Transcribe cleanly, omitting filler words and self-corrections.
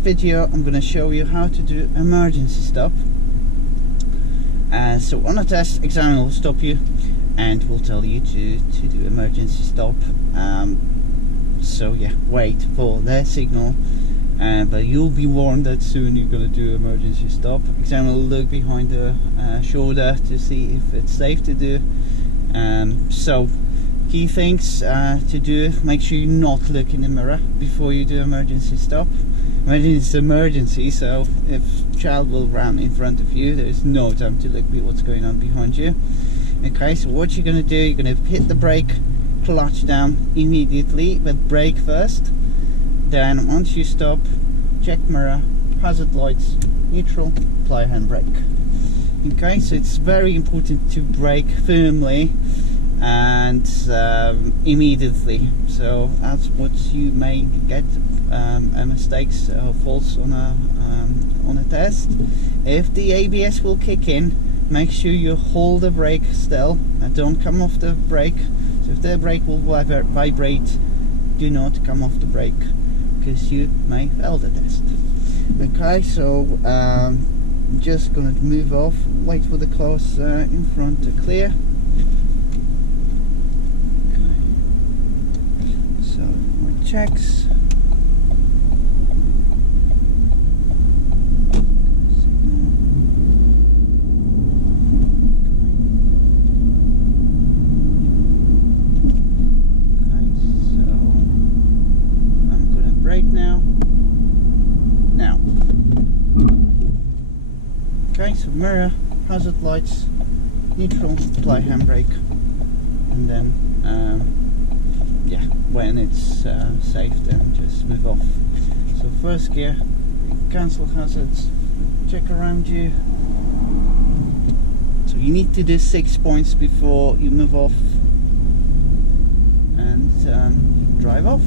video I'm going to show you how to do emergency stop. So on a test, examiner will stop you and will tell you to do emergency stop. So yeah, wait for their signal, but you'll be warned that soon you're going to do emergency stop. Examiner will look behind the shoulder to see if it's safe to do. So key things to do: make sure you not look in the mirror before you do emergency stop. Imagine it's emergency, so if child will run in front of you, there is no time to look at what's going on behind you. Okay, so what you're going to do, you're going to hit the brake, clutch down immediately, but brake first. Then once you stop, check mirror, hazard lights, neutral, apply handbrake. Okay, so it's very important to brake firmly and immediately. So that's what you may get mistakes or faults on a test. If the ABS will kick in, make sure you hold the brake still and don't come off the brake. So if the brake will vibrate, do not come off the brake, because you may fail the test. Okay, so I'm just gonna move off, wait for the cars in front to clear. Okay. So my checks. Okay, so mirror, hazard lights, neutral, apply handbrake, and then yeah, when it's safe, then just move off. So first gear, cancel hazards, check around you. So you need to do 6 points before you move off and drive off.